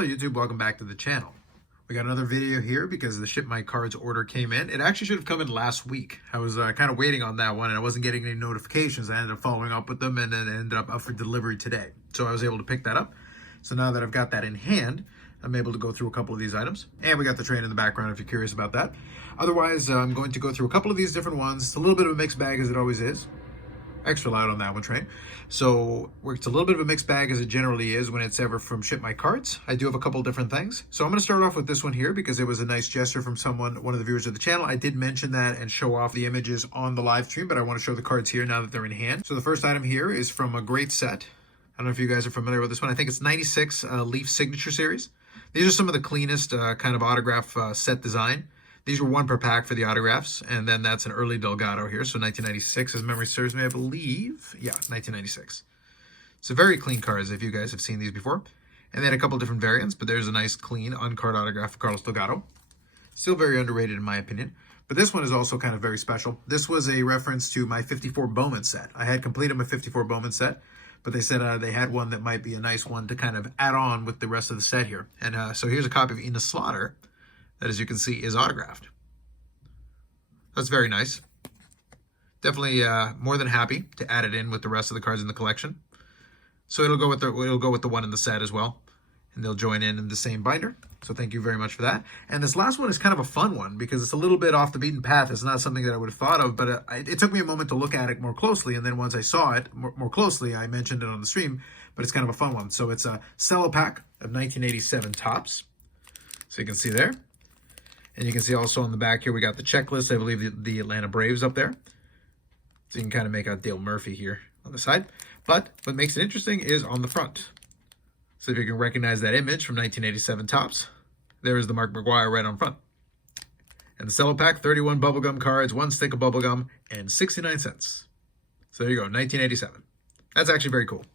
Hello YouTube, welcome back to the channel. We got another video here because the Ship My Cards order came in. It actually should have come in last week. I was kind of waiting on that one and I wasn't getting any notifications. I ended up following up with them and then it ended up for delivery today. So I was able to pick that up. So now that I've got that in hand, I'm able to go through a couple of these items. And we got the train in the background if you're curious about that. Otherwise, I'm going to go through a couple of these different ones. It's a little bit of a mixed bag as it always is. Extra loud on that one, train. So it's a little bit of a mixed bag as it generally is when it's ever from Ship My Cards. I do have a couple different things. So I'm going to start off with this one here because it was a nice gesture from one of the viewers of the channel. I did mention that and show off the images on the live stream, but I want to show the cards here now that they're in hand. So the first item here is from a great set. I don't know if you guys are familiar with this one. I think it's 96 Leaf Signature Series. These are some of the cleanest kind of autograph set design. These were one per pack for the autographs, and then that's an early Delgado here, so 1996, as memory serves me, I believe. Yeah, 1996. So very clean cards, if you guys have seen these before. And they had a couple different variants, but there's a nice, clean, uncard autograph of Carlos Delgado. Still very underrated in my opinion. But this one is also kind of very special. This was a reference to my 54 Bowman set. I had completed my 54 Bowman set, but they said they had one that might be a nice one to kind of add on with the rest of the set here. And so here's a copy of Ina Slaughter that, as you can see, is autographed. That's very nice. Definitely more than happy to add it in with the rest of the cards in the collection. So it'll go with the one in the set as well, and they'll join in the same binder. So thank you very much for that. And this last one is kind of a fun one because it's a little bit off the beaten path. It's not something that I would have thought of, but it took me a moment to look at it more closely. And then once I saw it more closely, I mentioned it on the stream. But it's kind of a fun one. So it's a cello pack of 1987 Topps. So you can see there. And you can see also on the back here, we got the checklist. I believe the Atlanta Braves up there. So you can kind of make out Dale Murphy here on the side. But what makes it interesting is on the front. So if you can recognize that image from 1987 Topps, there is the Mark McGwire right on front. And the cello pack, 31 bubblegum cards, 1 stick of bubblegum, and 69 cents. So there you go, 1987. That's actually very cool.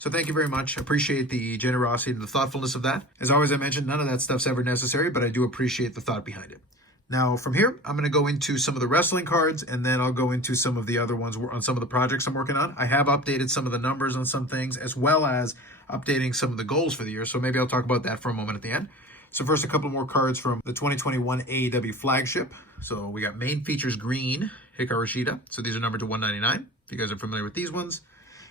So thank you very much. Appreciate the generosity and the thoughtfulness of that. As always, I mentioned none of that stuff's ever necessary, but I do appreciate the thought behind it. Now, from here, I'm going to go into some of the wrestling cards, and then I'll go into some of the other ones on some of the projects I'm working on. I have updated some of the numbers on some things, as well as updating some of the goals for the year, so maybe I'll talk about that for a moment at the end. So first, a couple more cards from the 2021 AEW flagship. So we got main features green, Hikaru Shida. So these are numbered to 199, if you guys are familiar with these ones.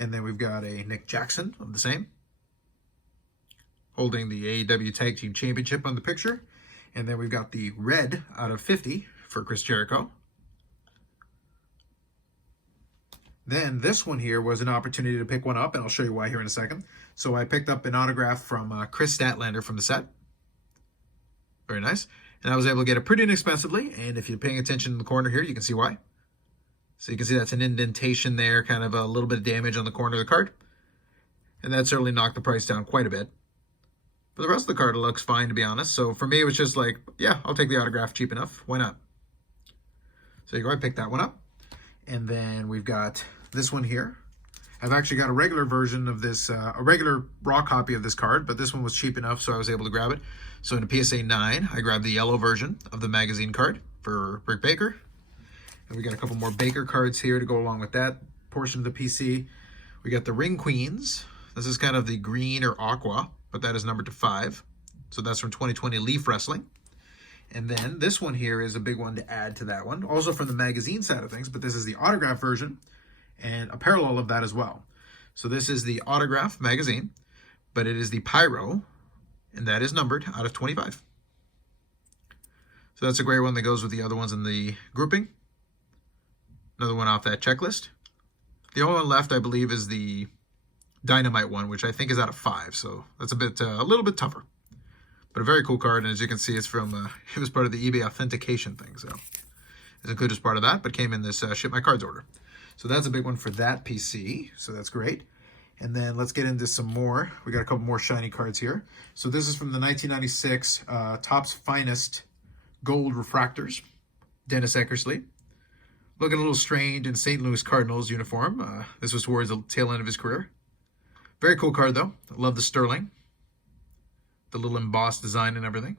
And then we've got a Nick Jackson of the same, holding the AEW Tag Team Championship on the picture. And then we've got the red out of 50 for Chris Jericho. Then this one here was an opportunity to pick one up, and I'll show you why here in a second. So I picked up an autograph from Chris Statlander from the set. Very nice. And I was able to get it pretty inexpensively. And if you're paying attention in the corner here, you can see why. So you can see that's an indentation there, kind of a little bit of damage on the corner of the card. And that certainly knocked the price down quite a bit. But the rest of the card looks fine, to be honest. So for me, it was just like, yeah, I'll take the autograph, cheap enough. Why not? So you go, I picked that one up. And then we've got this one here. I've actually got a regular version of this, a regular raw copy of this card, but this one was cheap enough, so I was able to grab it. So in a PSA 9, I grabbed the yellow version of the magazine card for Britt Baker. And we got a couple more Baker cards here to go along with that portion of the PC. We got the Ring Queens. This is kind of the green or aqua, but that is numbered to 5. So that's from 2020 Leaf Wrestling. And then this one here is a big one to add to that one. Also from the magazine side of things, but this is the autograph version and a parallel of that as well. So this is the autograph magazine, but it is the Pyro, and that is numbered out of 25. So that's a great one that goes with the other ones in the grouping. Another one off that checklist. The only one left, I believe, is the Dynamite one, which I think is out of 5. So that's a little bit tougher. But a very cool card. And as you can see, it's from, it was part of the eBay authentication thing. So it's included as part of that, but came in this Ship My Cards order. So that's a big one for that PC. So that's great. And then let's get into some more. We got a couple more shiny cards here. So this is from the 1996 Topps Finest Gold Refractors, Dennis Eckersley. Looking a little strained in St. Louis Cardinals uniform. This was towards the tail end of his career. Very cool card, though. I love the sterling. The little embossed design and everything.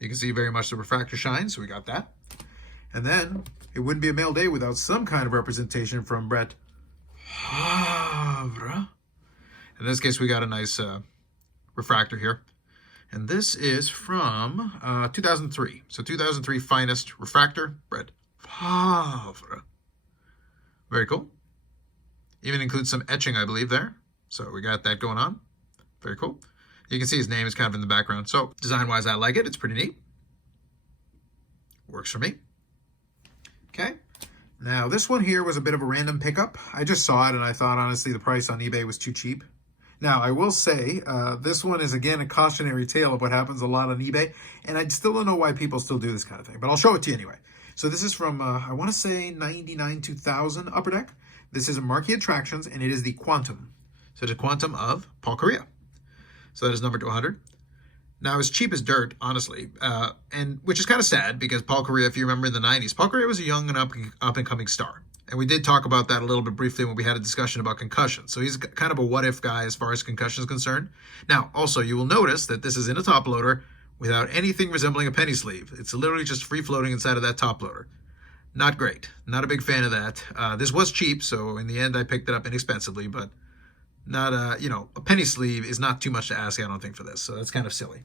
You can see very much the refractor shine, so we got that. And then, it wouldn't be a mail day without some kind of representation from Brett Havre. In this case, we got a nice refractor here. And this is from 2003. So 2003 Finest Refractor Red Favre. Very cool. Even includes some etching, I believe, there. So we got that going on. Very cool. You can see his name is kind of in the background. So design-wise, I like it. It's pretty neat. Works for me. Okay. Now, this one here was a bit of a random pickup. I just saw it, and I thought, honestly, the price on eBay was too cheap. Now, I will say, this one is, again, a cautionary tale of what happens a lot on eBay, and I still don't know why people still do this kind of thing, but I'll show it to you anyway. So this is from, I want to say, 99, 2000 Upper Deck. This is a Marquee Attractions, and it is the Quantum. So it's a Quantum of Paul Correa. So that is numbered to 100. Now, it's cheap as dirt, honestly, and which is kind of sad because Paul Correa, if you remember in the 90s, Paul Correa was a young and up-and-coming star. And we did talk about that a little bit briefly when we had a discussion about concussion. So he's kind of a what-if guy as far as concussion is concerned. Now, also, you will notice that this is in a top loader without anything resembling a penny sleeve. It's literally just free-floating inside of that top loader. Not great. Not a big fan of that. This was cheap, so in the end, I picked it up inexpensively, but not a penny sleeve is not too much to ask, I don't think, for this. So that's kind of silly.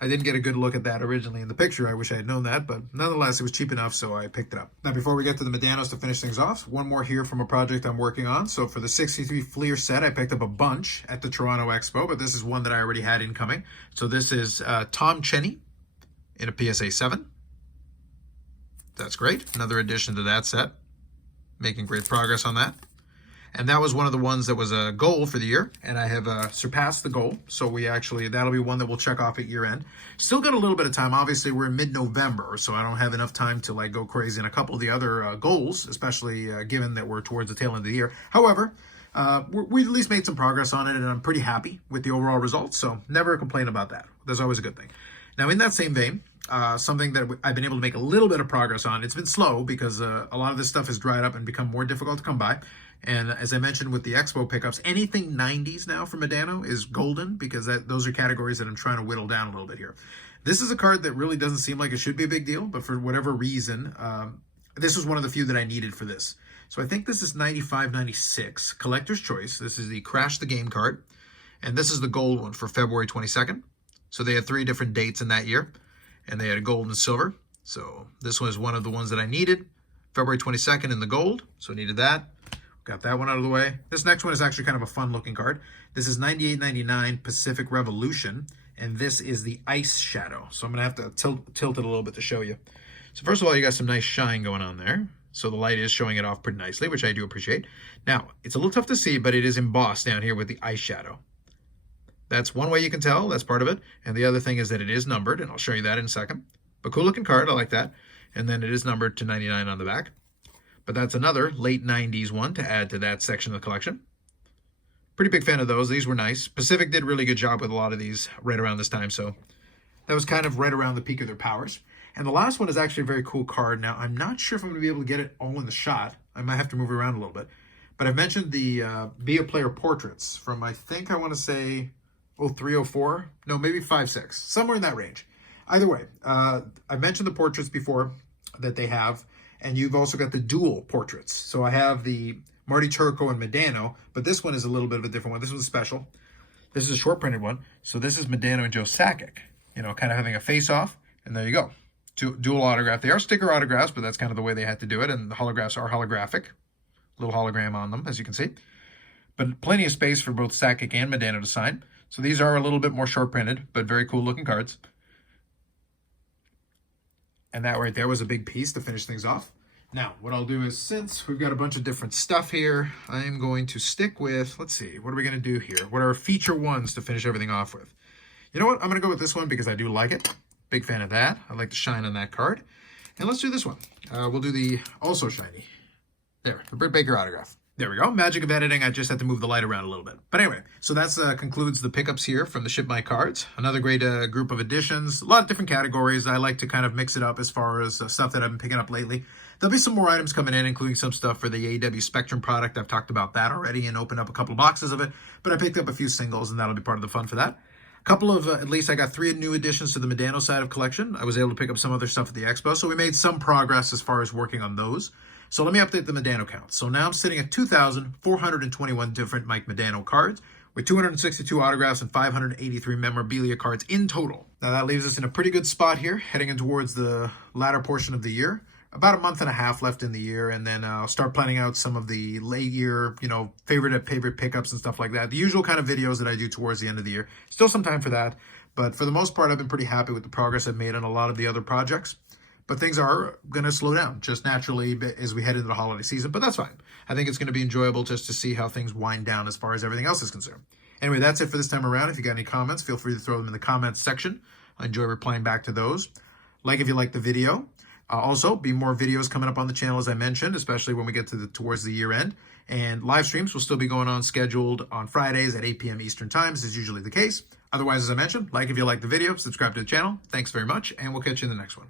I didn't get a good look at that originally in the picture. I wish I had known that, but nonetheless, it was cheap enough, so I picked it up. Now, before we get to the Medanos to finish things off, one more here from a project I'm working on. So for the 63 Fleer set, I picked up a bunch at the Toronto Expo, but this is one that I already had incoming. So this is Tom Cheney in a PSA 7. That's great. Another addition to that set. Making great progress on that. And that was one of the ones that was a goal for the year, and I have surpassed the goal. So that'll be one that we'll check off at year end. Still got a little bit of time. Obviously, we're in mid-November, so I don't have enough time to go crazy in a couple of the other goals, especially given that we're towards the tail end of the year. However, we at least made some progress on it, and I'm pretty happy with the overall results, so never complain about that. There's always a good thing. Now, in that same vein, something that I've been able to make a little bit of progress on. It's been slow because a lot of this stuff has dried up and become more difficult to come by. And as I mentioned with the Expo pickups, anything 90s now from Medano is golden because those are categories that I'm trying to whittle down a little bit here. This is a card that really doesn't seem like it should be a big deal, but for whatever reason, this was one of the few that I needed for this. So I think this is 95, 96, Collector's Choice. This is the Crash the Game card. And this is the gold one for February 22nd. So they had 3 different dates in that year. And they had a gold and silver. So this one is one of the ones that I needed. February 22nd in the gold. So I needed that. Got that one out of the way. This next one is actually kind of a fun looking card. This is 98.99 Pacific Revolution. And this is the Ice Shadow. So I'm going to have to tilt it a little bit to show you. So first of all, you got some nice shine going on there. So the light is showing it off pretty nicely, which I do appreciate. Now, it's a little tough to see, but it is embossed down here with the Ice Shadow. That's one way you can tell. That's part of it. And the other thing is that it is numbered, and I'll show you that in a second. But cool looking card. I like that. And then it is numbered to 99 on the back. But that's another late 90s one to add to that section of the collection. Pretty big fan of those. These were nice. Pacific did a really good job with a lot of these right around this time. So that was kind of right around the peak of their powers. And the last one is actually a very cool card. Now, I'm not sure if I'm going to be able to get it all in the shot. I might have to move it around a little bit. But I've mentioned the Be a Player portraits from, I want to say, 0304. No, maybe 56. Somewhere in that range. Either way, I mentioned the portraits before that they have. And you've also got the dual portraits. So I have the Marty Turco and Medano, but this one is a little bit of a different one. This one's special. This is a short printed one. So this is Medano and Joe Sakic, kind of having a face-off. And there you go. Dual autograph. They are sticker autographs, but that's kind of the way they had to do it. And the holographs are holographic. Little hologram on them, as you can see. But plenty of space for both Sakic and Medano to sign. So these are a little bit more short printed, but very cool looking cards. And that right there was a big piece to finish things off. Now, what I'll do is, since we've got a bunch of different stuff here, I'm going to stick with, let's see, what are we going to do here? What are our feature ones to finish everything off with? You know what? I'm going to go with this one because I do like it. Big fan of that. I like the shine on that card. And let's do this one. We'll do the also shiny. There, the Britt Baker autograph. There we go. Magic of editing. I just had to move the light around a little bit. But anyway, so that's concludes the pickups here from the Ship My Cards. Another great group of additions. A lot of different categories. I like to kind of mix it up as far as stuff that I've been picking up lately. There'll be some more items coming in, including some stuff for the AEW Spectrum product. I've talked about that already and opened up a couple of boxes of it. But I picked up a few singles, and that'll be part of the fun for that. A couple of, at least I got 3 new additions to the Medano side of collection. I was able to pick up some other stuff at the Expo, so we made some progress as far as working on those. So let me update the Medano count. So now I'm sitting at 2,421 different Mike Medano cards with 262 autographs and 583 memorabilia cards in total. Now that leaves us in a pretty good spot here, heading in towards the latter portion of the year. About a month and a half left in the year, and then I'll start planning out some of the late year, favorite pickups and stuff like that. The usual kind of videos that I do towards the end of the year. Still some time for that, but for the most part, I've been pretty happy with the progress I've made on a lot of the other projects. But things are going to slow down just naturally as we head into the holiday season, but that's fine. I think it's going to be enjoyable just to see how things wind down as far as everything else is concerned. Anyway, that's it for this time around. If you got any comments, feel free to throw them in the comments section. I enjoy replying back to those. Like if you like the video. Also, be more videos coming up on the channel, as I mentioned, especially when we get towards the year end. And live streams will still be going on scheduled on Fridays at 8 p.m. Eastern Time, as is usually the case. Otherwise, as I mentioned, like if you like the video, subscribe to the channel. Thanks very much, and we'll catch you in the next one.